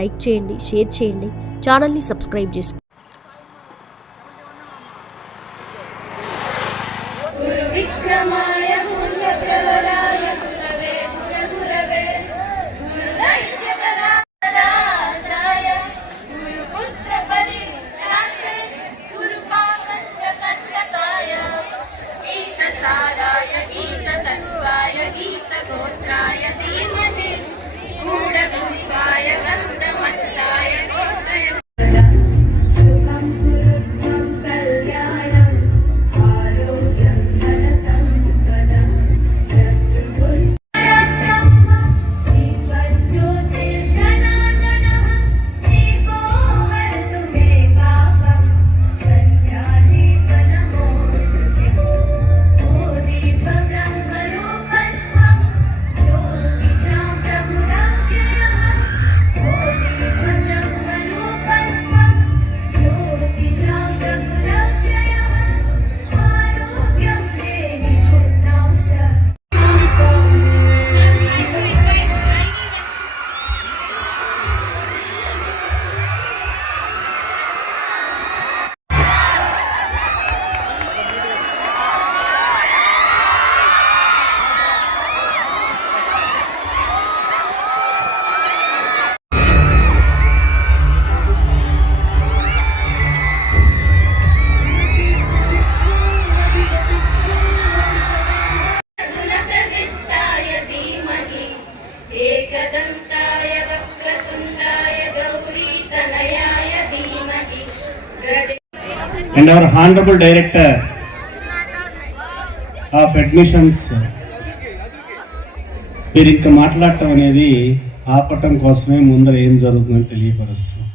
Like చేయండి share చేయండి. ఛానల్ని సబ్స్క్రైబ్ చేసుకోండి. And our honorable director of admissions మీరు ఇంకా మాట్లాడటం అనేది ఆపటం కోసమే ముందర ఏం జరుగుతుందని తెలియపరుస్తుంది.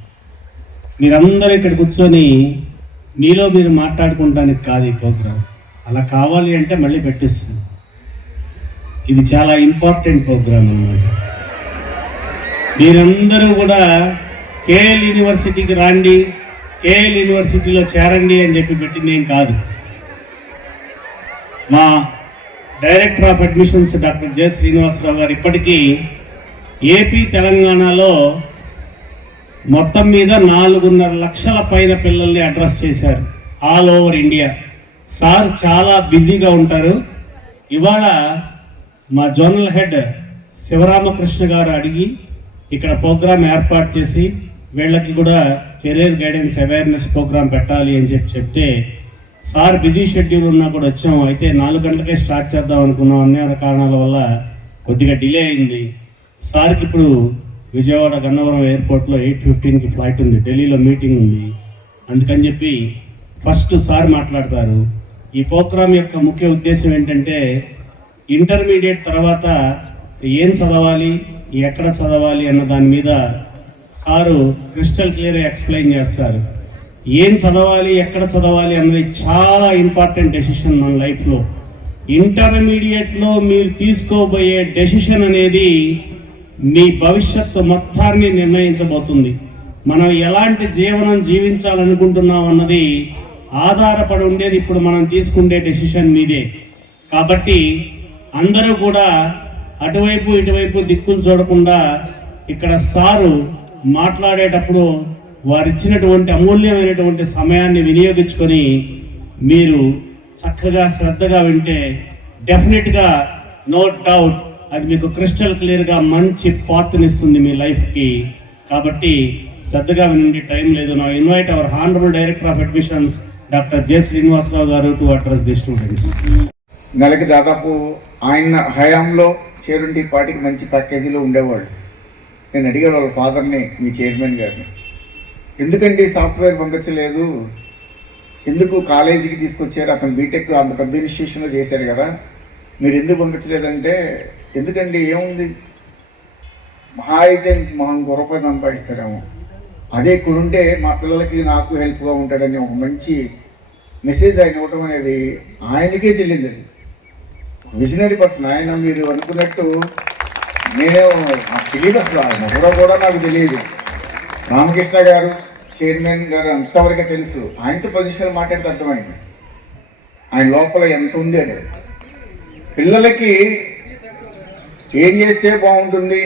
మీరందరూ ఇక్కడ కూర్చొని మీలో మీరు మాట్లాడుకుంటానికి కాదు ఈ ప్రోగ్రాం. అలా కావాలి అంటే మళ్ళీ పెట్టిస్తుంది. ఇది చాలా ఇంపార్టెంట్ ప్రోగ్రామ్ అన్నమాట. మీరందరూ కూడా కేఎల్ యూనివర్సిటీకి రాండి. కేఎల్ యూనివర్సిటీలో చేరండి అని చెప్పి పెట్టింది ఏం కాదు. మా director of admissions doctor J Srinivasarao garu ఇప్పటికీ ఏపీ తెలంగాణలో మొత్తం మీద నాలుగున్నర లక్షల పైన పిల్లల్ని అడ్రస్ చేశారు. All over India. సార్ చాలా బిజీగా ఉంటారు. ఇవాళ మా జోనల్ హెడ్ శివరామకృష్ణ గారు అడిగి ఇక్కడ ప్రోగ్రాం ఏర్పాటు చేసి వీళ్ళకి కూడా కెరీర్ గైడెన్స్ అవేర్నెస్ ప్రోగ్రామ్ పెట్టాలి అని చెప్పి చెప్తే సార్ బిజీ షెడ్యూల్ ఉన్నా కూడా వచ్చాము అయితే నాలుగు గంటలకే స్టార్ట్ చేద్దాం అనుకున్నాం. అన్ని కారణాల వల్ల కొద్దిగా డిలే అయింది. సార్కి ఇప్పుడు విజయవాడ గన్నవరం ఎయిర్పోర్ట్లో ఎయిట్ ఫిఫ్టీన్కి ఫ్లైట్ ఉంది. ఢిల్లీలో మీటింగ్ ఉంది. అందుకని చెప్పి ఫస్ట్ సార్ మాట్లాడతారు. ఈ ప్రోగ్రామ్ యొక్క ముఖ్య ఉద్దేశం ఏంటంటే ఇంటర్మీడియట్ తర్వాత ఏం చదవాలి ఎక్కడ చదవాలి అన్న దాని మీద సారు క్రిస్టల్ క్లియర్ ఎక్స్ప్లెయిన్ చేస్తారు. ఏం చదవాలి ఎక్కడ చదవాలి అన్నది చాలా ఇంపార్టెంట్ డెసిషన్ మన లైఫ్లో ఇంటర్మీడియట్లో మీరు తీసుకోబోయే డెసిషన్ అనేది మీ భవిష్యత్తు మొత్తాన్ని నిర్ణయించబోతుంది. మనం ఎలాంటి జీవనం జీవించాలనుకుంటున్నాం అన్నది ఆధారపడి ఉండేది ఇప్పుడు మనం తీసుకుండే డెసిషన్ మీదే. కాబట్టి అందరూ కూడా అటువైపు ఇటువైపు దిక్కులు చూడకుండా ఇక్కడ సారు మాట్లాడేటప్పుడు వారిచ్చినటువంటి అమూల్యమైనటువంటి సమయాన్ని వినియోగించుకొని మీరు చక్కగా శ్రద్ధగా వింటే డెఫినెట్గా నో డౌట్ అది మీకు క్రిస్టల్ క్లియర్గా మంచి పాత్రనిస్తుంది మీ లైఫ్కి. కాబట్టి శ్రద్ధగా వినండి టైం లేదు. నా invite our honorable director of admissions doctor J Srinivasarao garu to address the students. నెలకి దాదాపు ఆయన హయాంలో చేరుంటి పాటికి మంచి ప్యాకేజీలో ఉండేవాళ్ళు. నేను అడిగాను వాళ్ళ ఫాదర్ని మీ చైర్మన్ గారిని. ఎందుకండి సాఫ్ట్వేర్ పంపించలేదు? ఎందుకు కాలేజీకి తీసుకొచ్చారు? అతను బీటెక్ అంత అడ్మినిస్ట్రేషన్లో చేశారు కదా. మీరు ఎందుకు పంపించలేదంటే ఎందుకండి? ఏముంది? మహా అయితే మనం ఇంకో సంపాదిస్తారేమో. అదే కొనుంటే మా పిల్లలకి నాకు హెల్ప్గా ఉంటాడని ఒక మంచి మెసేజ్ ఆయన ఇవ్వటం అనేది ఆయనకే చెల్లింది అది. విజనరీ పర్సన్ ఆయన మీరు అనుకున్నట్టు నేను నాకు తెలియదు అసలు. ఆయన ఎవరో కూడా నాకు తెలియదు రామకృష్ణ గారు చైర్మన్ గారు అంతవరకే తెలుసు. ఆయనతో పది నిమిషాలు మాట్లాడితే అర్థమైంది. ఆయన లోపల ఎంత ఉంది అని పిల్లలకి ఏం చేస్తే బాగుంటుంది?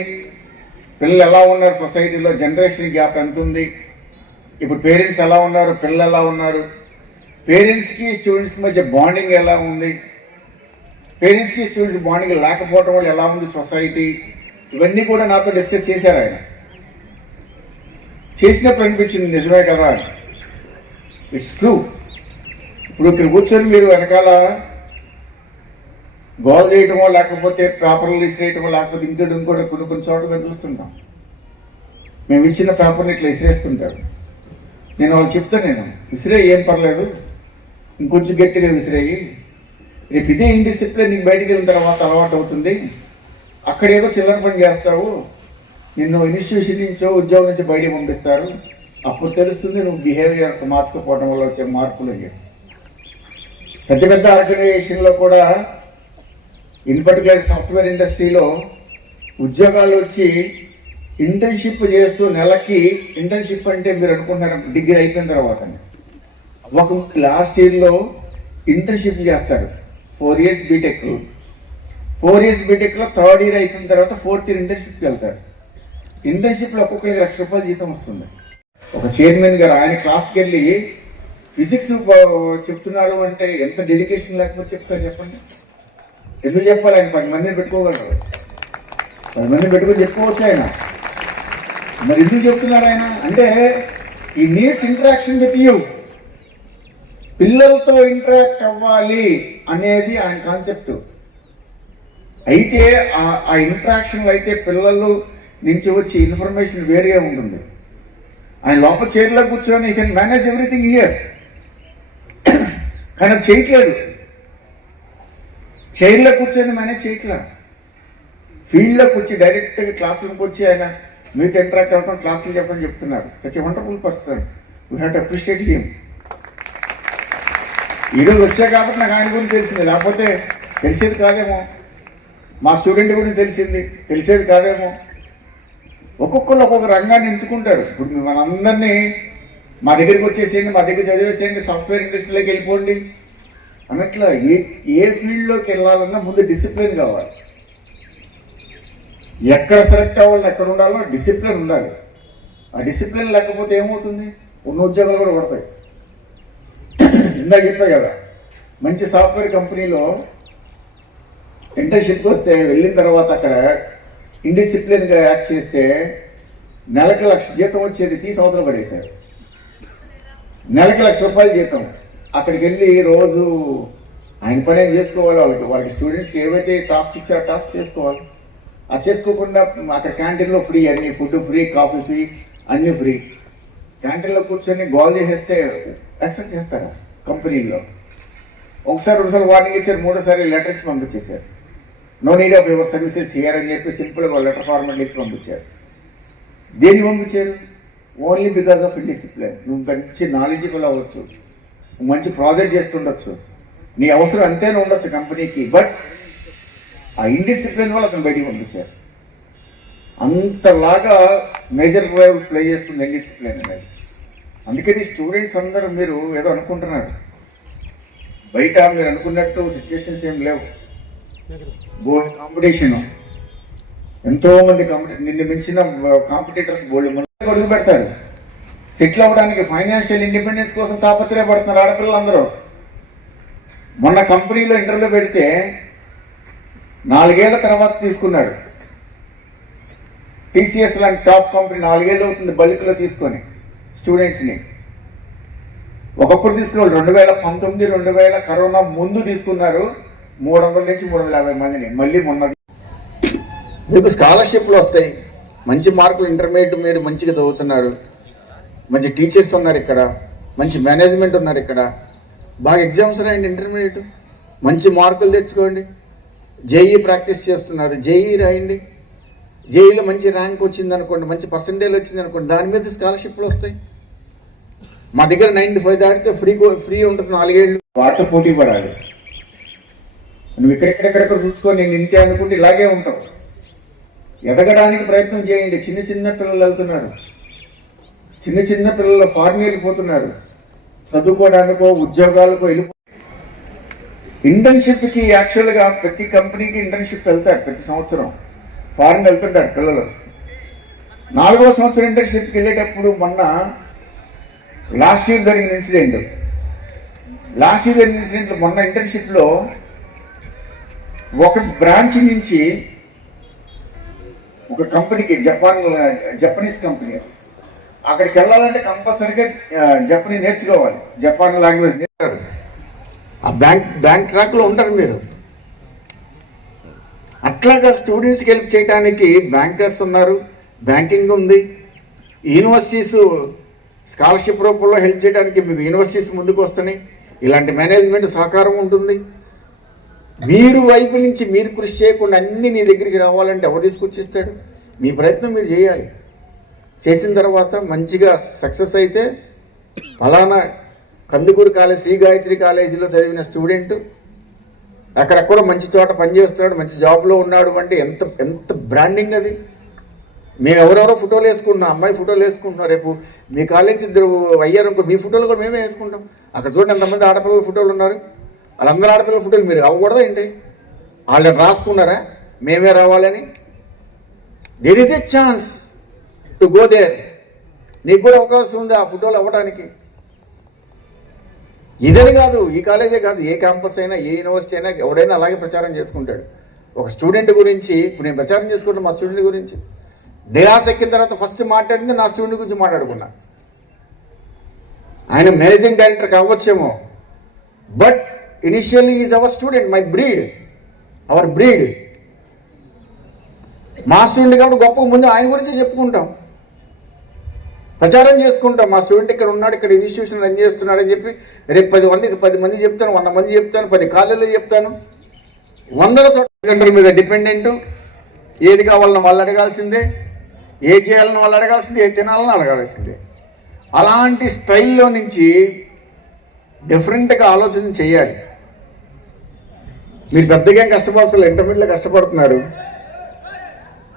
పిల్లలు ఎలా ఉన్నారు? సొసైటీలో జనరేషన్ గ్యాప్ ఎంత ఉంది? ఇప్పుడు పేరెంట్స్ ఎలా ఉన్నారు? పిల్లలు ఎలా ఉన్నారు? పేరెంట్స్కి స్టూడెంట్స్ మధ్య బాండింగ్ ఎలా ఉంది? పేరెంట్స్కి స్టూడెంట్స్ బాండింగ్ లేకపోవటం వల్ల ఎలా ఉంది సొసైటీ ఇవన్నీ కూడా నాతో డిస్కస్ చేశారు ఆయన. చేసినప్పుడు అనిపించింది నిజమే కదా? ఇట్స్ ట్రూ ఇప్పుడు ఇక్కడ కూర్చొని మీరు వెనకాల గోల్ చేయటమో లేకపోతే పేపర్లు విసిరేయటమో లేకపోతే ఇంకోటి ఇంకోటి కొన్ని కొన్ని చోట్ల మేము చూస్తుంటాం. మేము ఇచ్చిన పేపర్ని ఇట్లా విసిరేస్తుంటారు. నేను వాళ్ళు చెప్తాను నేను విసిరే ఏం పర్లేదు. ఇంకొంచెం గట్టిగా విసిరేయి. రేపు ఇదే ఇండిసిప్లిన్ నీకు బయటికి వెళ్ళిన తర్వాత అలవాటు అవుతుంది. అక్కడ ఏదో చిల్లర పని చేస్తావు. నిన్ను ఇన్స్టిట్యూషన్ నుంచో ఉద్యోగం నుంచి బయటికి పంపిస్తారు. అప్పుడు తెలుస్తుంది నువ్వు బిహేవియర్ మార్చుకోపోవడం వల్ల వచ్చే మార్పులు అని పెద్ద పెద్ద ఆర్గనైజేషన్లో కూడా ఇన్ పర్టికులర్ సాఫ్ట్వేర్ ఇండస్ట్రీలో ఉద్యోగాలు వచ్చి ఇంటర్న్షిప్ చేస్తూ నెలకి ఇంటర్న్షిప్ అంటే మీరు అనుకుంటున్నారు? డిగ్రీ అయిపోయిన తర్వాత ఒక లాస్ట్ ఇయర్లో ఇంటర్న్షిప్ చేస్తారు. Four years B Tech four years బీటెక్లో థర్డ్ ఇయర్ అయిపోయిన తర్వాత ఫోర్త్ ఇయర్ ఇంటర్న్షిప్కి వెళ్తారు ఇంటర్న్షిప్లో ఒక్కొక్కరికి లక్ష రూపాయలు జీతం వస్తుంది. ఒక చైర్మన్ గారు ఆయన క్లాస్కి వెళ్ళి ఫిజిక్స్ చెప్తున్నారు అంటే ఎంత డెడికేషన్ లేకపోతే చెప్తారు చెప్పండి? ఎందుకు చెప్పాలి ఆయన? పది మందిని పెట్టుకోగలరు. పది మందిని పెట్టుకొని చెప్పుకోవచ్చు ఆయన. మరి ఎందుకు చెప్తున్నాడు ఆయన? అంటే ఈ నీడ్స్ ఇంటరాక్షన్ విత్ యూ పిల్లలతో ఇంటరాక్ట్ అవ్వాలి. అనేది ఆయన కాన్సెప్ట్. అయితే ఆ- ఆ ఇంటరాక్షన్ అయితే పిల్లలు నుంచి వచ్చే ఇన్ఫర్మేషన్ వేరే ఉంటుంది. ఆయన లోపల చైర్లో కూర్చొని కెన్ మేనేజ్ ఎవ్రీథింగ్ ఇయర్ కానీ చేయట్లేదు. చైర్లో కూర్చొని మేనేజ్ చేయట్లా. ఫీల్డ్లోకి వచ్చి డైరెక్ట్గా క్లాస్ రూమ్కి వచ్చి ఆయన మీతో ఇంటరాక్ట్ అవ్వడం క్లాసులు చెప్పని చెప్తున్నారు. Such wonderful person we have to appreciate him ఈరోజు వచ్చా కాబట్టి నాకు ఆయన గురించి తెలిసింది. లేకపోతే తెలిసేది కాదేమో. మా స్టూడెంట్ గురించి తెలిసింది. తెలిసేది కాదేమో. ఒక్కొక్కరు ఒక్కొక్క రంగాన్ని ఎంచుకుంటారు. ఇప్పుడు మనందరినీ మా దగ్గరికి వచ్చేసేయండి మా దగ్గర చదివేసేయండి సాఫ్ట్వేర్ ఇండస్ట్రీలోకి వెళ్ళిపోండి. అన్నట్ల ఏ ఏ ఫీల్డ్లోకి వెళ్ళాలన్నా ముందు డిసిప్లిన్ కావాలి. ఎక్కడ సెలెక్ట్ అవ్వాలని ఎక్కడ ఉండాలో డిసిప్లిన్ ఉండాలి. ఆ డిసిప్లిన్ లేకపోతే ఏమవుతుంది? ఉన్న ఉద్యోగాలు కూడా పడతాయి. ఇందాక చెప్పా కదా మంచి సాఫ్ట్వేర్ కంపెనీలో ఇంటర్న్షిప్ వస్తే వెళ్ళిన తర్వాత అక్కడ ఇండిసిప్లిన్గా యాక్ట్ చేస్తే నెలకి లక్ష జీతం వచ్చేది తీసి అవతల పడేశారు. నెలకి లక్ష రూపాయలు జీతం. అక్కడికి వెళ్ళి రోజు ఆయన పని ఏం చేసుకోవాలి? వాళ్ళకి వాళ్ళకి స్టూడెంట్స్కి ఏవైతే టాస్క్ ఇచ్చారో టాస్క్ చేసుకోవాలి. అది చేసుకోకుండా అక్కడ క్యాంటీన్లో ఫ్రీ అన్ని ఫుడ్ ఫ్రీ కాఫీ ఫ్రీ అన్నీ ఫ్రీ క్యాంటీన్లో కూర్చొని గోల్ చేసేస్తే యాక్సెప్ట్ చేస్తారా? కంపెనీలో ఒకసారి రెండుసార్లు వార్నింగ్ ఇచ్చారు మూడోసారి లెటర్ ఇచ్చి పంపించేశారు. No need of your services here అని చెప్పి సింపుల్గా లెటర్ ఫార్మాట్ ఇచ్చి పంపించారు. దేన్ని పంపించారు? ఓన్లీ బికాస్ ఆఫ్ ఇండిసిప్లిన్ నువ్వు మంచి నాలెడ్జబుల్ అవ్వచ్చు. నువ్వు మంచి ప్రాజెక్ట్ చేస్తుండొచ్చు. నీ అవసరం అంతేనే ఉండొచ్చు కంపెనీకి. బట్ ఆ ఇండిసిప్లిన్ వల్ల అతను బయటికి పంపించారు. అంతలాగా మేజర్ రోల్ ప్లే చేస్తుంది ఇండిసిప్లిన్ అనేది. అందుకని స్టూడెంట్స్ అందరూ మీరు ఏదో అనుకుంటున్నారు. బయట మీరు అనుకున్నట్టు సిచ్యువేషన్స్ ఏం లేవు. బోల్డ్ కాంపిటీషన్ ఎంతో మంది నిన్ను మించిన కాంపిటీటర్స్ బోర్డు మంది అడుగు పెడతారు? సెటిల్ అవ్వడానికి ఫైనాన్షియల్ ఇండిపెండెన్స్ కోసం తాపత్రయపడుతున్నారు ఆడపిల్లలు అందరూ మొన్న కంపెనీలో ఇంటర్వ్యూ పెడితే నాలుగేళ్ళ తర్వాత తీసుకున్నాడు. టీసీఎస్ లాంటి టాప్ కంపెనీ నాలుగేళ్ళు అవుతుంది బల్క్లో తీసుకొని. స్టూడెంట్స్ని. ఒకప్పుడు తీసుకున్నారు రెండు వేల పంతొమ్మిది రెండు వేల కరోనా ముందు తీసుకున్నారు మూడు వందల నుంచి మూడు వందల యాభై మందిని. మళ్ళీ మొన్న మీకు స్కాలర్షిప్లు వస్తాయి. మంచి మార్కులు ఇంటర్మీడియట్ మీరు మంచిగా చదువుతున్నారు. మంచి టీచర్స్ ఉన్నారు ఇక్కడ. మంచి మేనేజ్మెంట్ ఉన్నారు ఇక్కడ. బాగా ఎగ్జామ్స్ రాయండి ఇంటర్మీడియట్. మంచి మార్కులు తెచ్చుకోండి. జేఈ ప్రాక్టీస్ చేస్తున్నారు. జేఈ రాయండి. జేఈలో మంచి ర్యాంక్ వచ్చింది అనుకోండి మంచి పర్సంటేజ్ వచ్చింది అనుకోండి దాని మీద స్కాలర్షిప్లు వస్తాయి. మా దగ్గర నైన్టీ ఫైవ్ దాటితే ఫ్రీ ఫ్రీ ఉంటుంది నాలుగేళ్ళు. వాటితో పోటీ పడాలి. నువ్వు ఇక్కడెక్కడెక్కడెక్కడ చూసుకొని నేను ఇంతే అనుకుంటే ఇలాగే ఉంటావు. ఎదగడానికి ప్రయత్నం చేయండి. చిన్న చిన్న పిల్లలు వెళ్తున్నారు చిన్న చిన్న పిల్లలు ఫారిన్ వెళ్ళిపోతున్నారు చదువుకోవడానికో ఉద్యోగాలకో వెళ్ళిపో ఇంటర్న్షిప్కి యాక్చువల్గా ప్రతి కంపెనీకి ఇంటర్న్షిప్ వెళ్తారు ప్రతి సంవత్సరం. ఫారెన్ వెళ్తుంటారు పిల్లలు. నాలుగో సంవత్సరం ఇంటర్న్షిప్కి వెళ్ళేటప్పుడు మొన్న లాస్ట్ ఇయర్ జరిగిన ఇన్సిడెంట్. లాస్ట్ ఇయర్ జరిగిన ఇన్సిడెంట్ మొన్న ఇంటర్న్షిప్లో ఒక బ్రాంచ్ నుంచి ఒక కంపెనీకి జపాన్ జపనీస్ కంపెనీ. అక్కడికి వెళ్ళాలంటే కంపల్సరీగా జపనీ నేర్చుకోవాలి. జపాన్ లాంగ్వేజ్ నేర్చుకోవాలి. ఆ బ్యాంక్ బ్యాంక్ ట్రాక్లో ఉంటారు మీరు? అట్లాగా స్టూడెంట్స్కి హెల్ప్ చేయడానికి బ్యాంకర్స్ ఉన్నారు బ్యాంకింగ్ ఉంది. యూనివర్సిటీస్ స్కాలర్షిప్ రూపంలో హెల్ప్ చేయడానికి మీకు యూనివర్సిటీస్ ముందుకు వస్తున్నాయి. ఇలాంటి మేనేజ్మెంట్ సహకారం ఉంటుంది. మీరు వైపు నుంచి మీరు కృషి చేయకుండా అన్నీ నీ దగ్గరికి రావాలంటే ఎవరు తీసుకొచ్చిస్తాడు? మీ ప్రయత్నం మీరు చేయాలి. చేసిన తర్వాత మంచిగా సక్సెస్ అయితే ఫలానా కందుకూరు కాలేజ్ శ్రీ గాయత్రి కాలేజీలో చదివిన స్టూడెంట్ అక్కడెక్కడ మంచి చోట పనిచేస్తున్నాడు మంచి జాబ్లో ఉన్నాడు అంటే ఎంత ఎంత బ్రాండింగ్ అది. మేము ఎవరెవరో ఫోటోలు వేసుకుంటున్నాం అమ్మాయి ఫోటోలు వేసుకుంటున్నాం రేపు. మీ కాలేజ్ ఇద్దరు అయ్యారు అనుకో మీ ఫోటోలు కూడా మేమే వేసుకుంటాం. అక్కడ చూడండి ఎంతమంది ఆడపిల్లల ఫోటోలు ఉన్నారు. వాళ్ళందరూ ఆడపిల్లల ఫోటోలు మీరు అవ్వకూడదా ఏంటి? వాళ్ళని రాసుకున్నారా? మేమే రావాలని? There is a chance to go there నీకు కూడా అవకాశం ఉంది ఆ ఫోటోలు అవ్వడానికి ఇదని కాదు ఈ కాలేజే కాదు ఏ క్యాంపస్ అయినా ఏ యూనివర్సిటీ అయినా ఎవడైనా అలాగే ప్రచారం చేసుకుంటాడు. ఒక స్టూడెంట్ గురించి ఇప్పుడు నేను ప్రచారం చేసుకుంటాను మా స్టూడెంట్ గురించి. నిరాశ ఎక్కిన తర్వాత ఫస్ట్ మాట్లాడింది నా స్టూడెంట్ గురించి మాట్లాడుకున్నా. ఆయన managing director కావచ్చేమో. But initially is our student my breed our breed. మా స్టూడెంట్ కాబట్టి గొప్ప ముందు ఆయన గురించి చెప్పుకుంటాం. ప్రచారం చేసుకుంటాం. మా స్టూడెంట్ ఇక్కడ ఉన్నాడు ఇక్కడ ఇన్స్టిట్యూషన్ రన్ చేస్తున్నాడు అని చెప్పి రేపు పది మందికి పది మంది చెప్తాను వంద మంది చెప్తాను పది కాలేజీలో చెప్తాను. వందల తల్లిదండ్రుల మీద డిపెండెంట్ ఏది కావాలన్నా వాళ్ళు అడగాల్సిందే ఏ చేయాలని వాళ్ళు అడగాల్సిందే ఏది తినాలని అడగాల్సిందే. అలాంటి స్టైల్లో నుంచి డిఫరెంట్గా ఆలోచన చేయాలి. మీరు పెద్దగా ఏం కష్టపడుతున్నారు ఇంటర్మీడియట్లో కష్టపడుతున్నారు.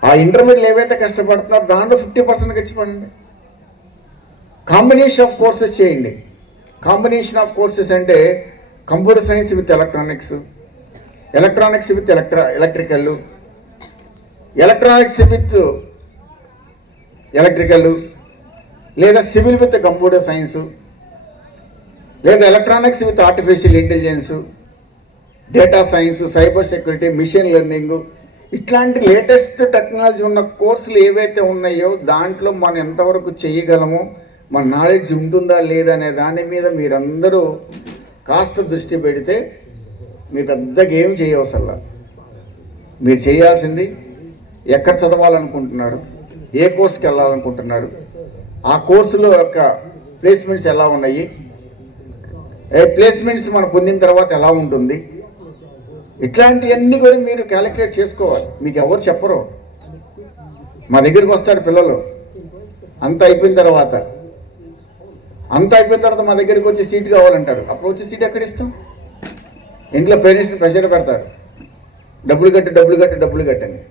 ఆ ఇంటర్మీడియట్ ఏవైతే కష్టపడుతున్నారో దాంట్లో ఫిఫ్టీ పర్సెంట్ కష్టపడండి కాంబినేషన్ ఆఫ్ కోర్సెస్ చేయండి. కాంబినేషన్ ఆఫ్ కోర్సెస్ అంటే computer science with electronics electronics with electra electrical electronics with electrical లేదా సివిల్ విత్ కంప్యూటర్ సైన్స్ లేదా electronics with artificial intelligence data science cyber security machine learning ఇట్లాంటి latest technology ఉన్న కోర్సులు ఏవైతే ఉన్నాయో దాంట్లో మనం ఎంతవరకు చేయగలమో మన నాలెడ్జ్ ఉంటుందా లేదా అనే దాని మీద మీరందరూ కాస్త దృష్టి పెడితే మీరు పెద్దగా ఏం చేయవసరలా. మీరు చేయాల్సింది ఎక్కడ చదవాలనుకుంటున్నారు ఏ కోర్సుకి వెళ్ళాలనుకుంటున్నారు ఆ కోర్సులో యొక్క ప్లేస్మెంట్స్ ఎలా ఉన్నాయి ఏ ప్లేస్మెంట్స్ మనం పొందిన తర్వాత ఎలా ఉంటుంది ఇట్లాంటివన్నీ కూడా మీరు క్యాలిక్యులేట్ చేసుకోవాలి. మీకు ఎవరు చెప్పరు. మా దగ్గరికి వస్తారు పిల్లలు. అంత అయిపోయిన తర్వాత అంత అయిపోయిన తర్వాత మా దగ్గరికి వచ్చి సీట్ కావాలంటారు. అప్పుడు వచ్చి సీట్ ఎక్కడ ఇస్తాం ఇంట్లో పేరెంట్స్ని ప్రెషర్ పెడతారు. డబ్బులు కట్టి డబ్బులు కట్టి డబ్బులు కట్టండి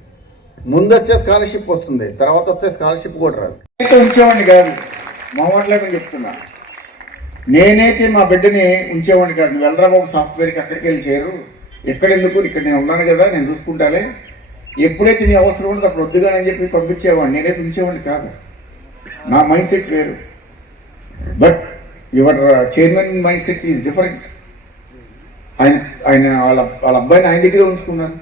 ముందు వస్తే స్కాలర్షిప్ వస్తుంది తర్వాత వస్తే స్కాలర్షిప్ కూడా రాదు. ఉంచేవాడిని కాదు. మా వాళ్ళకి చెప్తున్నా. నేనైతే మా బిడ్డని ఉంచేవాడిని కాదు. నువ్వు వెళ్ళరా బాబు సాఫ్ట్వేర్కి అక్కడికి వెళ్ళి చేరు. ఎక్కడెందుకు ఇక్కడ నేను ఉన్నాను కదా నేను చూసుకుంటాలే. ఎప్పుడైతే నీ అవసరం ఉండదు అప్పుడు వద్దుగానని చెప్పి పంపించేవాడిని. నేనైతే ఉంచేవాడిని కాదు. నా మైండ్ సెట్ వేరు. But your chairman mindset is different ఆయన ఆయన వాళ్ళ వాళ్ళ అబ్బాయిని ఆయన దగ్గరే ఉంచుకున్నాను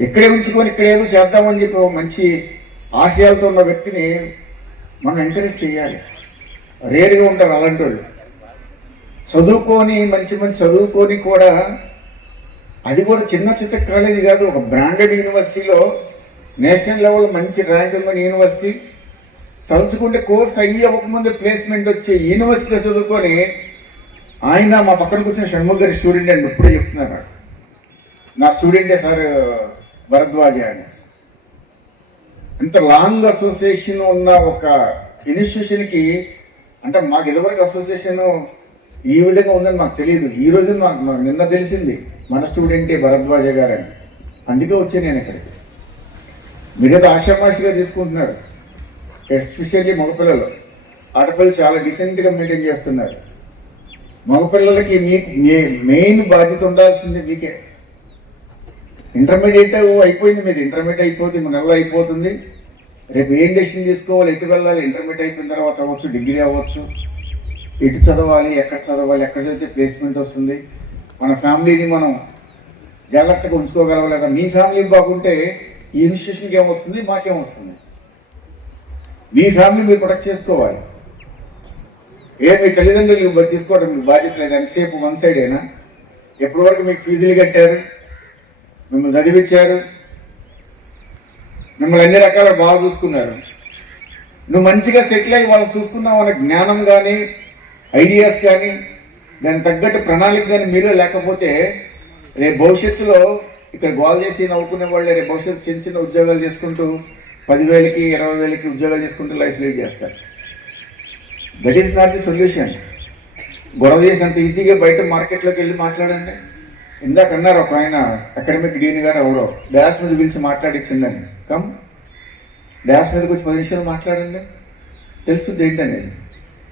ఇక్కడే ఉంచుకొని ఇక్కడ ఏదో చేద్దామని చెప్పి ఒక మంచి ఆశయాలతో ఉన్న వ్యక్తిని మనం ఎంకరేజ్ చేయాలి. రేరుగా ఉంటారు అలాంటి వాళ్ళు. చదువుకొని మంచి మంచి చదువుకొని కూడా అది కూడా చిన్న చిత్త కాలేజీ కాదు ఒక బ్రాండెడ్ యూనివర్సిటీలో నేషనల్ లెవెల్ మంచి ర్యాంక్ ఉన్న యూనివర్సిటీ తలుచుకుంటే కోర్స్ అయ్యి అవ్వకముందు ప్లేస్మెంట్ వచ్చే యూనివర్సిటీలో చదువుకొని ఆయన మా పక్కన కూర్చున్న షణ్ముఖ్ గారి స్టూడెంట్ అండి ఇప్పుడే చెప్తున్నారు నా స్టూడెంటే సార్ భరద్వాజ అని. ఇంత లాంగ్ అసోసియేషన్ ఉన్న ఒక ఇన్స్టిట్యూషన్కి అంటే మాకు ఇదివరకు అసోసియేషన్ ఈ విధంగా ఉందని మాకు తెలియదు. ఈ రోజు మాకు మాకు నిన్న తెలిసింది. మన స్టూడెంటే భరద్వాజ గారు అని. అందుకే వచ్చాను నేను ఇక్కడికి. మిగతా ఆశామాషిగా తీసుకుంటున్నారు ఎస్పెషల్లీ మగపిల్లలు. ఆడపిల్లలు చాలా డీసెంట్గా మెయింటైన్ చేస్తున్నారు. మగపిల్లలకి మీ మెయిన్ బాధ్యత ఉండాల్సింది మీకే. ఇంటర్మీడియట్ అయిపోయింది మీది. ఇంటర్మీడియట్ అయిపోతుంది మూడు అయిపోతుంది. రేపు ఏం డెసిషన్ తీసుకోవాలి ఎటు వెళ్ళాలి? ఇంటర్మీడియట్ అయిపోయిన తర్వాత అవ్వచ్చు డిగ్రీ అవ్వచ్చు. ఎటు చదవాలి ఎక్కడ చదవాలి ఎక్కడ చదివితే ప్లేస్మెంట్ వస్తుంది. మన ఫ్యామిలీని మనం జాగ్రత్తగా ఉంచుకోగలవా లేదా? మీ ఫ్యామిలీ బాగుంటే ఈ ఇన్స్టిట్యూషన్కి ఏమొస్తుంది మాకేమొస్తుంది మీ ఫ్యామిలీ మీరు ప్రొటెక్ట్ చేసుకోవాలి. ఏ మీ తల్లిదండ్రులు తీసుకోవడం మీకు బాధ్యత లేదు ఎంతసేపు వన్ సైడేనా ఎప్పటి వరకు మీకు ఫీజులు కట్టారు? మిమ్మల్ని చదివించారు? మిమ్మల్ని అన్ని రకాల బాగా చూసుకున్నారు. నువ్వు మంచిగా సెటిల్ అయ్యి వాళ్ళని చూసుకున్నావు అనే జ్ఞానం కానీ ఐడియాస్ కానీ దానికి తగ్గట్టు ప్రణాళిక కానీ మీలో లేకపోతే రేపు భవిష్యత్తులో ఇక్కడ గోల్ చేసి నవ్వుకునే వాళ్ళే రేపు భవిష్యత్తు చిన్న చిన్న ఉద్యోగాలు చేసుకుంటూ పదివేలకి ఇరవై వేలకి ఉద్యోగాలు చేసుకుంటూ లైఫ్ లీడ్ చేస్తారు. That is not the solution గొడవ చేసేంత ఈజీగా బయట మార్కెట్లోకి వెళ్ళి మాట్లాడండి. ఇందాక అన్నారు ఒక ఆయన అకాడమిక్ డీన్ గారు ఎవరో డ్యాస్ మీద పిలిచి మాట్లాడించిందని కమ్ డ్యాస్ మీదకి వచ్చి పది నిమిషాలు మాట్లాడండి. తెలుస్తుంది ఏంటండి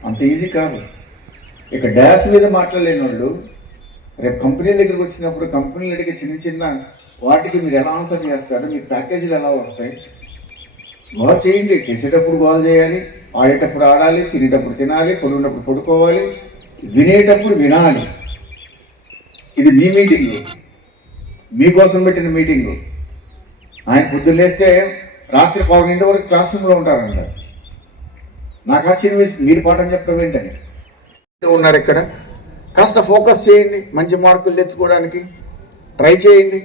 అంత ఈజీ కాదు. ఇక డాష్ మీద మాట్లాడలేని వాళ్ళు రేపు కంపెనీ దగ్గరికి వచ్చినప్పుడు కంపెనీలు అడిగే చిన్న చిన్న వాటికి మీరు ఎలా ఆన్సర్ చేస్తారు మీ ప్యాకేజీలు ఎలా వస్తాయి గోల్ చేయండి. చేసేటప్పుడు గోల్ చేయాలి. ఆడేటప్పుడు ఆడాలి తినేటప్పుడు తినాలి పడుకున్నప్పుడు పడుకోవాలి వినేటప్పుడు వినాలి. ఇది మీ మీటింగ్. మీకోసం పెట్టిన మీటింగ్. ఆయన పొద్దున్న లేస్తే రాత్రి పదకొండింటి వరకు క్లాస్ రూమ్లో ఉంటారంట. నాకు ఆశ్చర్యం వేసింది. మీరు పాఠం చెప్పడం ఏంటని. ఉన్నారు ఇక్కడ కాస్త ఫోకస్ చేయండి. మంచి మార్కులు తెచ్చుకోవడానికి ట్రై చేయండి.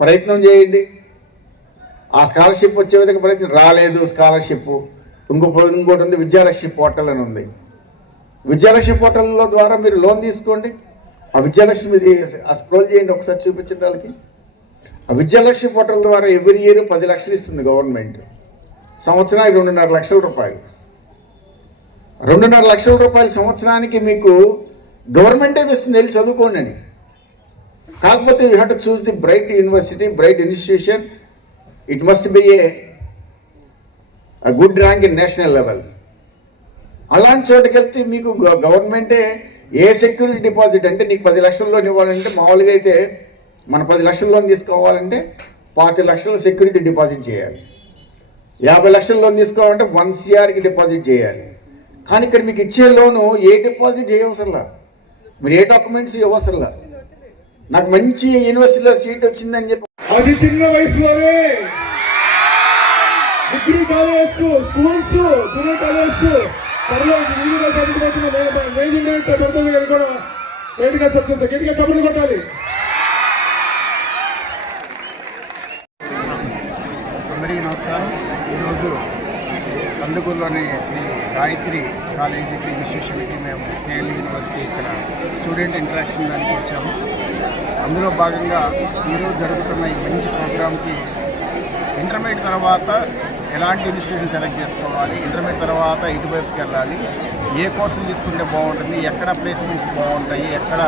ప్రయత్నం చేయండి. ఆ స్కాలర్షిప్ వచ్చే విధంగా ప్రయత్నం రాలేదు స్కాలర్షిప్. ఇంకో ఇంకోటి ఉంది విద్యాలక్ష్మి పోర్టల్ అని ఉంది. విద్యాలక్ష్మి పోర్టల్లో ద్వారా మీరు లోన్ తీసుకోండి. ఆ విద్యాలక్ష్మి ఆ స్క్రోల్ చేయండి ఒకసారి చూపించిన వాళ్ళకి ఆ విద్యాలక్ష్మి పోర్టల్ ద్వారా ఎవ్రీ ఇయర్ పది లక్షలు ఇస్తుంది గవర్నమెంట్. సంవత్సరానికి రెండున్నర లక్షల రూపాయలు. రెండున్నర లక్షల రూపాయలు సంవత్సరానికి మీకు గవర్నమెంటే ఇస్తుంది వెళ్ళి చదువుకోండి అని. కాకపోతే you have to choose the bright university bright institution it must be a good rank in national level అలాంటి చోటుకెళ్తే మీకు గవర్నమెంటే ఏ సెక్యూరిటీ డిపాజిట్ అంటే నీకు పది లక్షల లోన్ ఇవ్వాలంటే మామూలుగా అయితే మన పది లక్షల లోన్ తీసుకోవాలంటే పాతి లక్షల సెక్యూరిటీ డిపాజిట్ చేయాలి. యాభై లక్షల లోన్ తీసుకోవాలంటే వన్ సిఆర్కి డిపాజిట్ చేయాలి. కానీ ఇక్కడ మీకు ఇచ్చే లోను ఏ డిపాజిట్ చేయవసరంలా? మీరు ఏ డాక్యుమెంట్స్ ఇవ్వసరంలా నాకు మంచి యూనివర్సిటీలో సీట్ వచ్చిందని చెప్పి అది చిన్న వయసులోనే degree college schools junior college త్వరలో కూడా వేదిక సక్సెస్ గట్టిగా కబుర్లు కొట్టాలి. అందరికీ నమస్కారం. ఈరోజు కందుకూరులోని శ్రీ గాయత్రి కాలేజీకి ఇన్స్టిట్యూషన్కి మేము కేఎల్ యూనివర్సిటీ ఇక్కడ స్టూడెంట్ ఇంటరాక్షన్ దానికి వచ్చాము. అందులో భాగంగా ఈరోజు జరుగుతున్న ఈ మంచి ప్రోగ్రామ్కి ఇంటర్మీడియట్ తర్వాత ఎలాంటి ఇన్స్టిట్యూషన్ సెలెక్ట్ చేసుకోవాలి ఇంటర్మీడియట్ తర్వాత ఇటువైపుకి వెళ్ళాలి ఏ కోర్సులు తీసుకుంటే బాగుంటుంది ఎక్కడ ప్లేస్మెంట్స్ బాగుంటాయి ఎక్కడ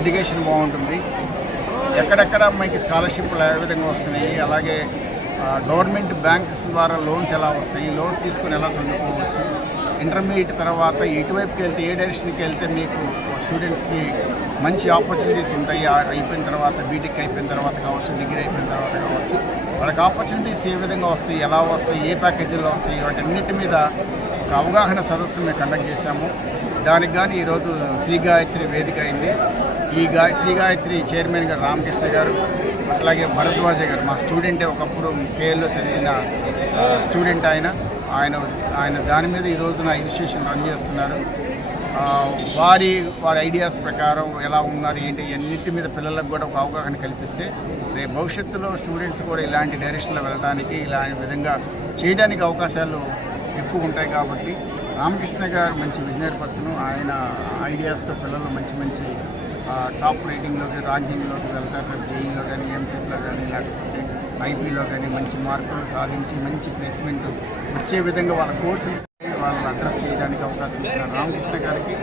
ఎడ్యుకేషన్ బాగుంటుంది ఎక్కడెక్కడ మనకి స్కాలర్షిప్లు ఏ విధంగా వస్తున్నాయి అలాగే గవర్నమెంట్ బ్యాంక్స్ ద్వారా లోన్స్ ఎలా వస్తాయి? లోన్స్ తీసుకుని ఎలా చదువుకోవచ్చు? ఇంటర్మీడియట్ తర్వాత ఎటువైపుకి వెళ్తే ఏ డైరెక్షన్కి వెళ్తే మీకు స్టూడెంట్స్కి మంచి ఆపర్చునిటీస్ ఉంటాయి? ఆ అయిపోయిన తర్వాత బీటెక్ అయిపోయిన తర్వాత కావచ్చు డిగ్రీ అయిపోయిన తర్వాత కావచ్చు వాళ్ళకి ఆపర్చునిటీస్ ఏ విధంగా వస్తాయి? ఎలా వస్తాయి? ఏ ప్యాకేజీలో వస్తాయి? వాటన్నిటి మీద ఒక అవగాహన సదస్సు మేము కండక్ట్ చేశాము. దానికి కానీ ఈరోజు శ్రీ గాయత్రి వేదిక అయింది. ఈ గా శ్రీ గాయత్రి చైర్మన్ గారు రామకృష్ణ గారు అట్లాగే భరద్వాజ గారు మా స్టూడెంటే ఒకప్పుడు కేఎల్లో చదివిన స్టూడెంట్ ఆయన. ఆయన ఆయన దాని మీద ఈ రోజున ఇన్స్టిట్యూషన్ రన్ చేస్తున్నారు. వారి వారి ఐడియాస్ ప్రకారం ఎలా ఉన్నారు ఏంటి అన్నింటి మీద పిల్లలకు కూడా ఒక అవగాహన కల్పిస్తే రేపు భవిష్యత్తులో స్టూడెంట్స్ కూడా ఇలాంటి డైరెక్షన్లో వెళ్ళడానికి ఇలాంటి విధంగా చేయడానికి అవకాశాలు ఎక్కువ ఉంటాయి కాబట్టి రామకృష్ణ గారు మంచి విజనరీ పర్సన్. ఆయన ఐడియాస్తో పిల్లలు మంచి మంచి టాప్ రేటింగ్లోకి ర్యాంకింగ్లోకి వెళ్తారు. జేఈలో కానీ ఎంసెట్లో కానీ లేకపోతే ఐపీలో కానీ మంచి మార్కులు సాధించి మంచి ప్లేస్మెంట్ వచ్చే విధంగా వాళ్ళ కోర్సులు వాళ్ళని అడ్రస్ చేయడానికి అవకాశం ఇచ్చిన రామకృష్ణ గారికి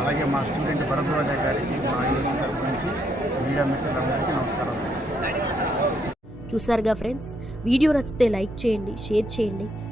అలాగే మా స్టూడెంట్ భరద్వాజ గారికి మా యూనివర్సిటీ తరఫు నుంచి మీడియా మిత్రులందరికీ నమస్కారం చూసారుగా ఫ్రెండ్స్? వీడియో నచ్చితే లైక్ చేయండి షేర్ చేయండి.